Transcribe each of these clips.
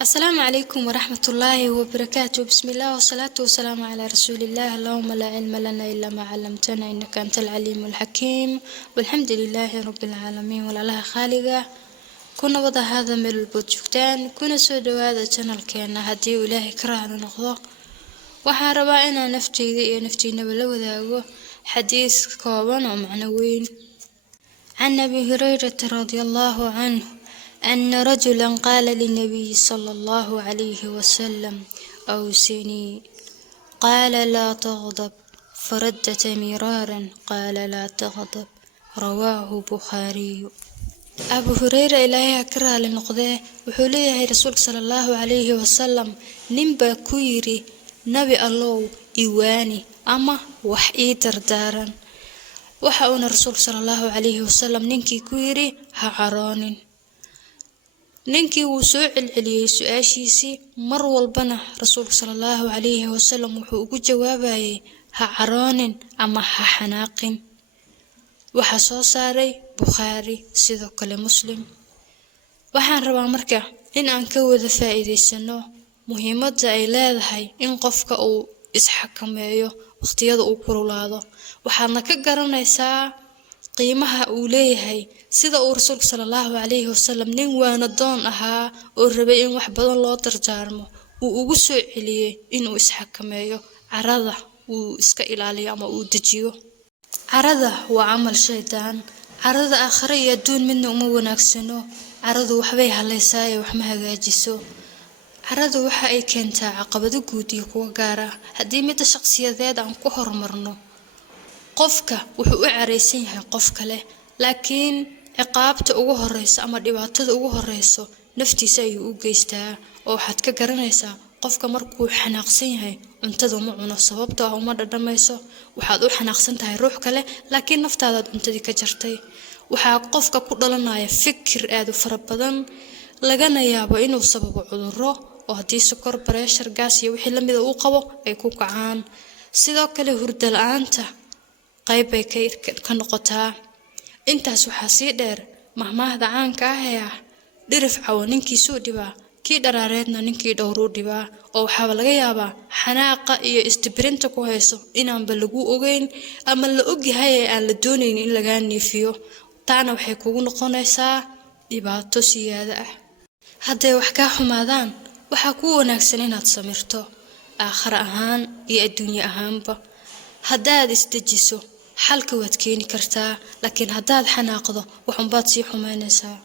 السلام عليكم ورحمة الله وبركاته. بسم الله والصلاة والسلام على رسول الله. اللهم لا علم لنا إلا ما علمتنا إنك أنت العليم الحكيم. والحمد لله رب العالمين ولا لها خالقة. كنا وضع هذا من البوتشكتان كنا سود هذا channel كنا هدي إلهي كرهنا نقضه وحاربا إنا نفتينا بلو ذاقو حديث كوبان ومعنوين عن أبي هريرة رضي الله عنه أن رجلا قال للنبي صلى الله عليه وسلم أوصني قال لا تغضب فردت مرارا قال لا تغضب رواه بخاري. أبو هريرة إلهي أكره لنقضيه وحوليه رسولك صلى الله عليه وسلم نمبا كويري نبي الله إيواني أما وحي دردارا وحاونا رسولك صلى الله عليه وسلم ننكي كويري هعرانين ninkii wuu soo celceliyay su'aashiisii mar walbana rasuulka sallallahu alayhi wasallam wuxuu ugu jawaabayay ha caroonin ama ha xanaaqin. waxa soo saaray Bukhari sidoo kale Muslim. waxaan rabaa marka in aan ka wada faa'iideysano muhiimadda ay leedahay in qofka uu isxakameeyo waqtiyada uu kululaado. waxaadna ka garanaysaa qiimaha uu leeyahay sida uu rasuulku sallallahu alayhi wasallam nin waana doon ahaa oo rabay in wax badan loo dardaarmo uu ugu soo celiyay inuu isxakameeyo carada uu iska ilaaliyo ama uu dajiyo. carada waa amal shaydaan. carada aakhira iyo adduun midna uma wanaagsano. caradu waxbay halaysaa wax ma hagaajiso. caradu waxa ay keentaa caqabado guud iyo kuwa gaar ah. haddii mid shakhsiyadeed aan ku horumarno qofka wuxuu u careysan yahay qof kale laakiin ciqaabta ugu horeysa ama dhibaatada ugu horeyso naftiisa ayuu u geystaa oo waxaad ka garanaysaa qofka markuu xanaaqsan yahay cuntada ma cuno sababtoo ah uma dhadhamayso. waxaad u xanaaqsan tahay ruux kale laakiin naftaada cuntadii ka jartay. waxaa qofka ku dhalanaya fikir aad u fara badan lagana yaabo inuu sababo cudurro oo haddii sokor pressure gas iyo wixii la mid ah uu qabo ay ku kacaan. sidoo kale hurdo la'aanta qayb ay ka noqotaa. intaas waxaa sii dheer mahmaahda caanka ah ee ah dhirif cawo ninkii soo dhibaa kii dharaareedna ninkii dhowruu dhibaa. oo waxaa laga yaabaa xanaaqa iyo istibirinta ku hayso inaanba lagu ogeyn ama la ogyahay ee aan la doonayn in lagaa neefiyo. taana waxay kugu noqonaysaa dhibaato siyaada ah. hadday wax kaa xumaadaan waxaa ku wanaagsan inaad samirto aakhira ahaan iyo adduunyo ahaanba. haddaad isdejiso xalka waad keeni kartaa laakiin haddaad xanaaqdo waxunbaad sii xumaynaysaa.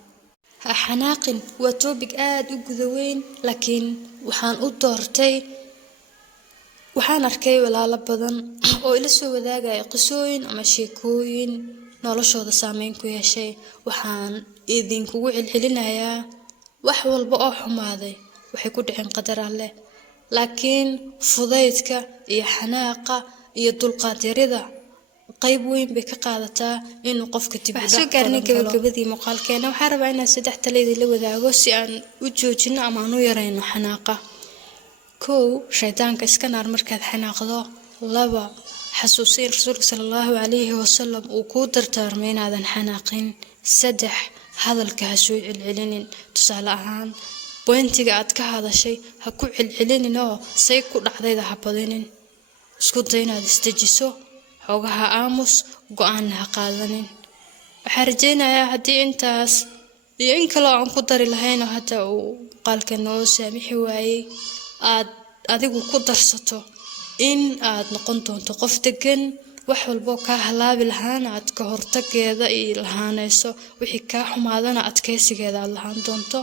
ha xanaaqin waa topic aad u gudaweyn laakiin waxaan arkay walaalo badan oo ila soo wadaagaya qisooyin ama sheekooyin noloshooda saameyn ku yeeshay. waxaan idinkugu celcelinayaa wax walba oo xumaaday waxay ku dhicin qadar Alle laakiin fudaydka iyo xanaaqa iyo dulqaad yarida qayb weyn bay ka qaadataa inuu qofka dib u dhaco. soo gaarnay gabagabadii muuqaalkeena waxaan rabaa inaan 3 taladeed la wadaago si aan u joojino ama aan u yareyno xanaaqa. 1 shaydaanka iska naar markaad xanaaqdo. 2 xasuusin rasuulka sallallahu alayhi wasallam uu ku dardaarmay inaadan xanaaqin. 3 hadalka ha soo celcelinin. tusaale ahaan pointiga aad ka hadashay ha ku celcelinin oo say ku dhacdayda ha badinin. isku day inaad isdejiso xogaha aamus go'aan ha qaadanin. waxaan rajaynayaa haddii intaas iyo in kale aan ku dari lahayn hata uu qalka noo saamixi waayay aad adigu ku darsato in aad noqon doonto qof degan. wax walba ka halaabi lahaan aad ka hortageeda iyo lahaanayso wixii ka xumaadana adkeysigeeda aad lahaan doonto.